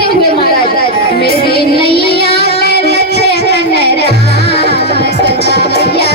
कहते हुए महाराज मेरी नैया में लक्ष्मण राम गंगा मैया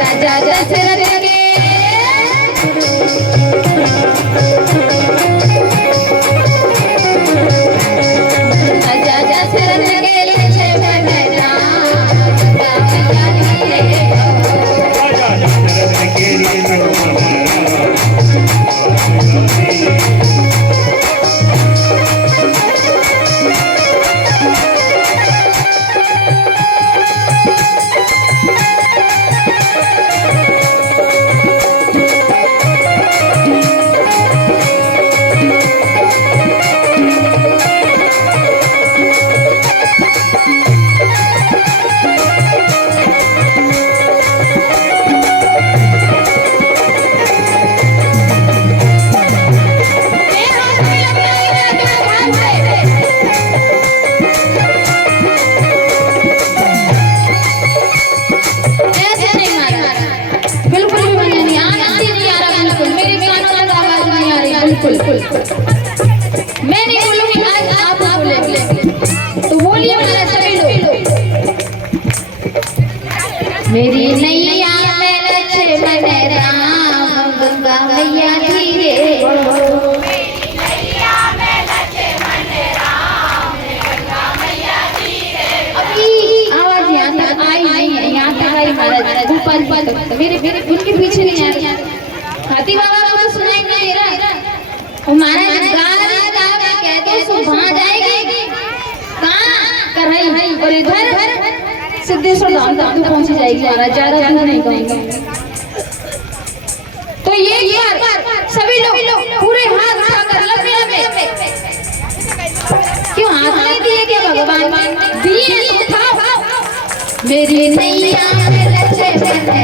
राजा दशरथ के राजा दशरथ के लक्ष्मण राम गंगा मैया राजा दशरथ के मैं नहीं बोलूंगी, आज आप बोलेंगे तो बोलिए मेरा सभी लोग। मेरी नैया में लक्ष्मण राम गंगा मैया धीरे अभी आवाज यहाँ तक आई नहीं है, यहाँ तक आई महाराज ऊपर मेरे उनके पीछे नहीं आ रही। हाथी बाबा को सुनाई नहीं दे रहा और महाराज गा कहते सो वहां जाएगी मुक्तेश्वर धाम तक तो पहुंच जाएगी महाराज, ज्यादा नहीं कहूँगी। तो ये बार सभी लोग पूरे हाथ उठाकर लंबे लंबे, क्यों हाथ नहीं दिए क्या भगवान? दिए उठाओ। मेरी नैया में लचे बने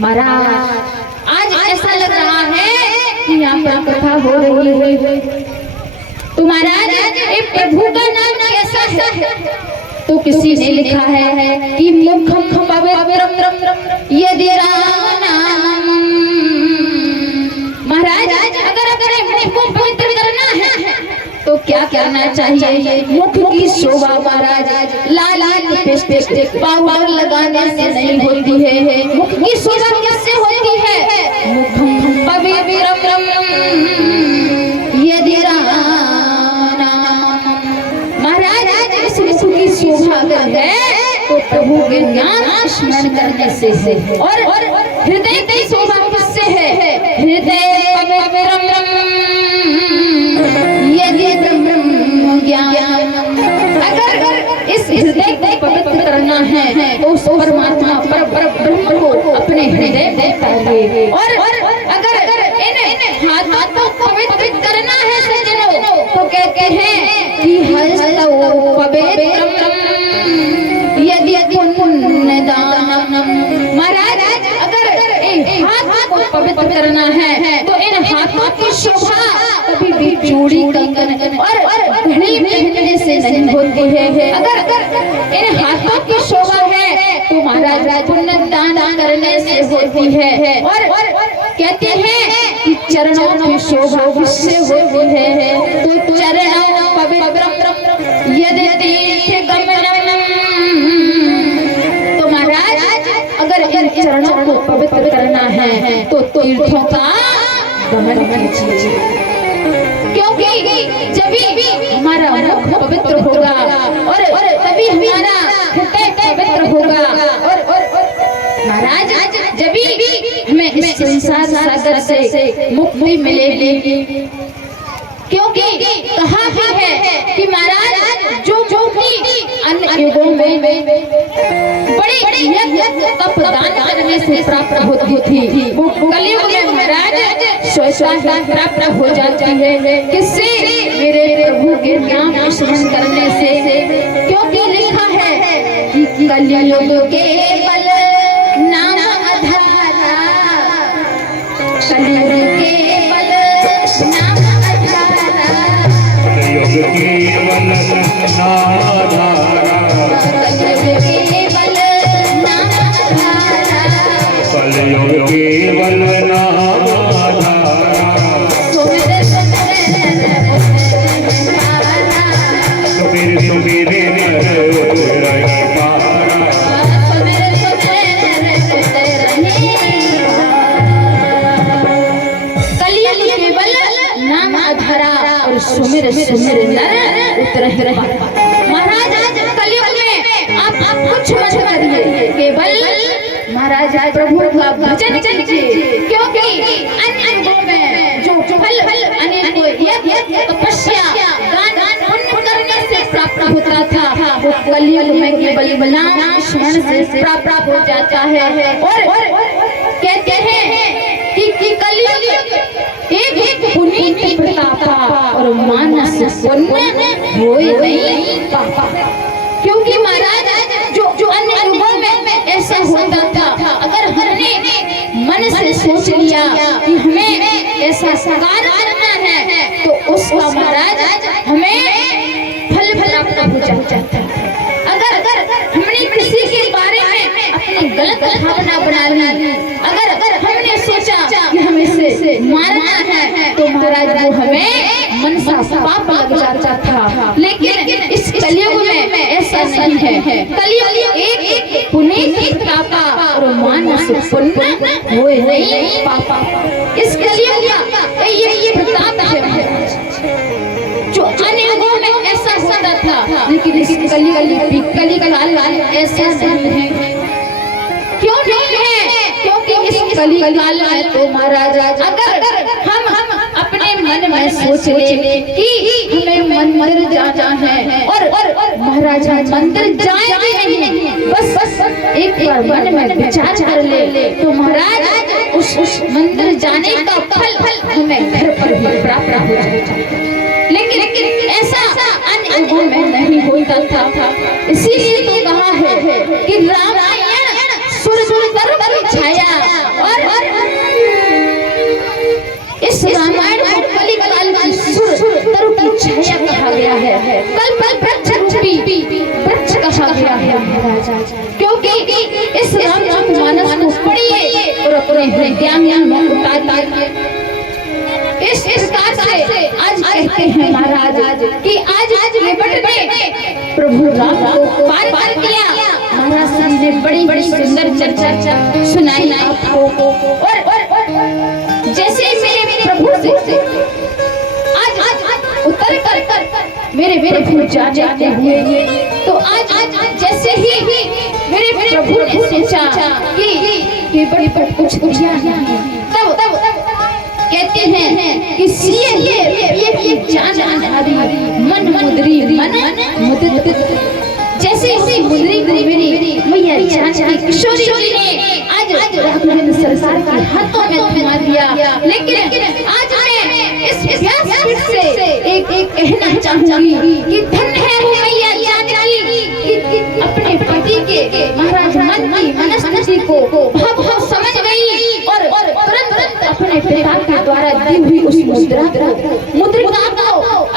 महाराज आज ऐसा लग रहा है कि यहाँ पर कथा हो रही है। तो महाराज प्रभु का नाम कैसा है? तो किसी ने लिखा है कि मुखम पवित्रम यदि राम नाम। महाराज अगर मुख को पवित्र करना है तो क्या क्या करना चाहिए। मुख की शोभा महाराज लाल लिपस्टिक पाउडर लगाने से नहीं होती है। मुख की शोभा किससे होती है? मुखम पवित्रम यदि राम महाराज इस मुख की शोभा अगर है तो प्रभु के नाम स्मरण करने से है। और हृदय की शोभा किससे है? हृदय पवित्रम यदि ब्रह्म ज्ञान। अगर इस हृदय को पवित्र करना है तो उस परमात्मा पर ब्रह्म को अपने हृदय में डालिए। और अगर इन हाथों को पवित्र करना है सज्जनों तो कहते हैं कि हस्तौ पवित्रम यदि पुण्य दानम। महाराज अगर हाथ को पवित्र करना है तो इन हाथों की शोभा कभी भी चूड़ी कंगन और घड़ी पहनने से नहीं होती है। अगर इन हाथों की शोभा है तो महाराज पुण्य दान करने से होती है। और कहते हैं कि चरणों की शोभा किससे होती है? तो चरणों पवित्रम यदि तीर्थ गमनम। तो महाराज अगर इन चरणों को पवित्र करना है तो तीर्थों का गमन कीजिए। क्योंकि जब भी हमारा मुख पवित्र होगा और तभी हमारा हृदय पवित्र होगा। और महाराज जब भी हमें इस संसार सागर से मुक्ति मिलेगी। क्योंकि कहा भी है कि महाराज जो भी अन्य युगों में बड़ी यज्ञ तप दान करने से प्राप्त होती थी वो कलयुग में महाराज स्वेच्छा प्राप्त हो जाती है। किससे? मेरे प्रभु के नाम स्मरण करने से। क्योंकि लिखा है कि कलयुग के बल नाम आधारा, कलयुग के बल नाम आधारा, कलयुग केवल नाम आधारा, कलयुग केवल नाम आधारा, कलयुग केवल नाम आधारा। सुमिर सुमिर सुमिर नर पारा, कलयुग केवल नाम आधारा और सुमिर सुमिर नर उतरहि पारा। महाराज कलयुग में आप कुछ मत करिए, केवल महाराज प्रभु का भजन कीजिए। क्योंकि अन्य युगों में जो फल अनेकों यज्ञ तपस्या दान पुण्य करने से प्राप्त होता था वो कलयुग में केवल नाम स्मरण से प्राप्त हो जाता है। और कहते हैं कि कलयुग एक पुनीत प्रतापा और मानस पुण्य होए नहीं पापा। क्योंकि महाराज जो अन्य युगों में ऐसा होता था, अगर हमने मन से सोच लिया कि हमें ऐसा कार्य करना है तो उसका महाराज हमें फल प्राप्त हो जाता है। अगर हमने किसी के बारे में अपनी गलत भावना बना ली, अगर हमने सोचा कि हमें इसे मारना है तो महाराज वो हमें मन सा पाप लग जाता था। लेकिन इस कलयुग में ऐसा नहीं है। कलयुग एक पुनीत पापा और मानस पुण्य होए नहीं पापा। इस कलयुग का ये प्रताप है जो अन्य युगों में ऐसा होता था, लेकिन इस कलयुग काल ऐसा नहीं है। क्यों नहीं है? क्योंकि इस कलयुग काल में तो महाराज अगर हम अपने मन में सोच ले कि हमें मंदिर जाना है और महाराज मंदिर जाएंगे नहीं, बस एक बार मन में विचार कर ले तो महाराज उस मंदिर जाने का फल हमें घर पर भी प्राप्त हो जाता है। लेकिन ऐसा अन्य युगों में नहीं होता था। इसीलिए तो कहा है कि रामायण सुर की छाया। और इस रामायण को कलिकाल की सुर की छाया कहा गया है। कल्प वृक्ष रूपी वृक्ष कहा गया है महाराज। क्योंकि इस रामचरितमानस को पढ़िए और अपने हृदय में उतारिए। इस प्रकार से आज कहते हैं महाराज कि आज केवट ने प्रभु राम को पार किया। महाराज श्री ने बड़ी सुंदर चर्चा सुनाई आपको। और जैसे मेरे प्रभु से आज उतर कर मेरे प्रभु जाते हुए, तो आज जैसे ही मेरे प्रभु ने सोचा कि बड़ी कुछ तब कहते हैं कि ये जान मन मुद्री मुद्रित, जैसे ही मुद्री मेरी मैया जान किशोरी जी ने आज राघवेंद्र सरकार के हाथों में थमा दिया। लेकिन आज मैं इस व्यासपीठ से एक कहना चाहूंगी कि धन्य है वो मैया जानकी कि अपने पति के महाराज मन की मनस्थिति को भाव समझ गई और तुरंत अपने पिता के द्वारा दी हुई उस मुद्रिका को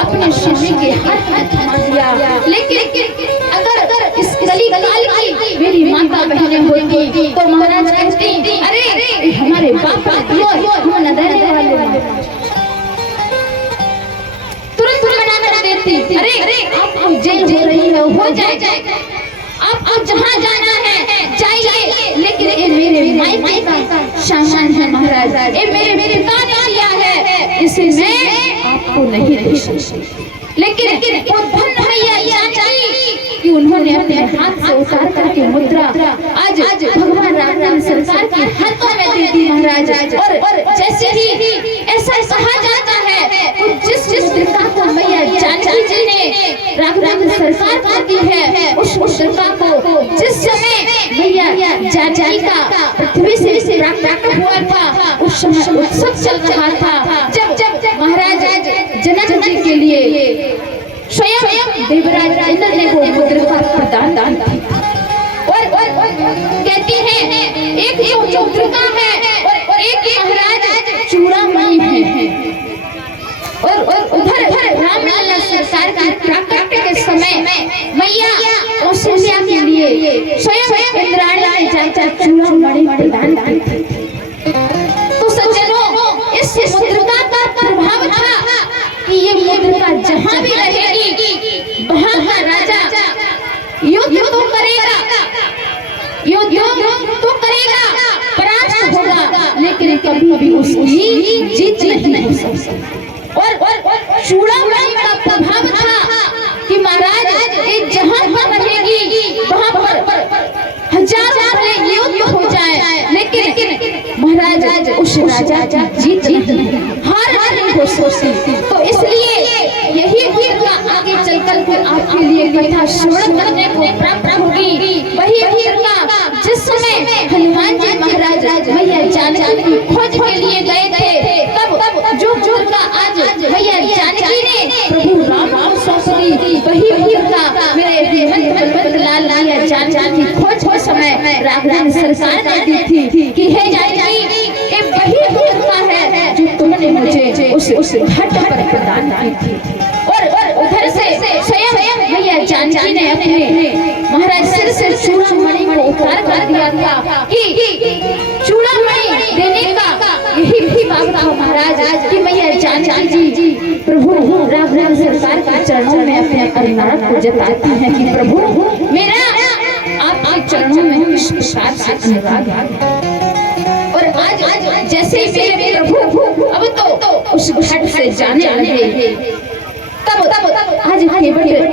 अपने शिष्य के हाथ में थमा दिया। लेकिन अगर इस कली काल की मेरी माता बहनें होती तो महाराज कहती, अरे हमारे बाप हम न देने वाले, तुरंत मना कर देती, अरे आप जेल हो रही है हो जाए, आप जहाँ जाना है जाइए, लेकिन ये मेरे मायके का सामान है महाराज, ये मेरे पिता ने दिया है, इसे मैं आपको नहीं दे सकती। लेकिन वो धन्य मैया जानकी कि उन्होंने अपने हाथ से उतार करके मुद्रा आज भगवान राघवेंद्र सरकार के हाथों में दे दी महाराज। और जैसे ही ऐसा कहा जाता है तो जिस मुद्रिका को मैया जानकी जी ने राघवेंद्र सरकार को दी है, उस मुद्रिका को जिस समय मैया जानकी का पृथ्वी से प्राकट हुआ था, उस समय उत्सव चल रहा था, जब महाराज जनक जी के लिए स्वयं देवराज इंद्र ने वो मुद्रिका प्रदान की। और कहती हैं एक जो मुद्रिका है और एक महाराज चूड़ामणि है। और उधर रामलला सरकार की प्राकट्य के समय मैया कौशल्या के लिए स्वयं इंद्राणी ने जाकर चूड़ामणि प्रदान की। तो सज्जनों, इस मुद्रिका का प्रभाव था कि ये मुद्रिका जहाँ भी रहेगी वहाँ का राजा युद्ध तो करेगा, परास्त होगा, लेकिन कभी भी उसकी जीत नहीं हो सकती। और चूड़ामणि का प्रभाव था कि महाराज ये जहाँ पर रहेगी वहाँ पर हजारों युद्ध हो जाए, लेकिन महाराज उस राजा की जीत हार नहीं हो सकती। तो इसलिए यही मुद्रिका आगे चलकर फिर आपके लिए कथा श्रवण करने को प्राप्त होगी। वही मुद्रिका जिस समय हनुमान जी महाराज मैया जानकी की खोज के लिए गए थे, तब जो मुद्रिका आज मैया जानकी ने प्रभु राम को सौंप दी, वही मुद्रिका मेरे हेमंत लाल मैया जानकी की खोज के समय राघवेंद्र सरकार ने दी थी कि हे जानकी, ये वही मुद्रिका है जो तुमने मुझे उस घाट पर प्रदान की थी। और उधर से स्वयं मैया जानकी ने अपने महाराज सिर से चूड़ामणि को उतार कर दिया था कि चूड़ामणि देने का यही भी बात था महाराज कि मैया जानकी जी प्रभु राघवेंद्र सरकार के चरणों में अपने अनुराग को जताती हैं कि प्रभु मेरा आपके चरणों में इस प्रकार से अनुराग है। और आज जैसे मेरे प्रभु अब तो उस घाट से जाने लगे, तब आज केवट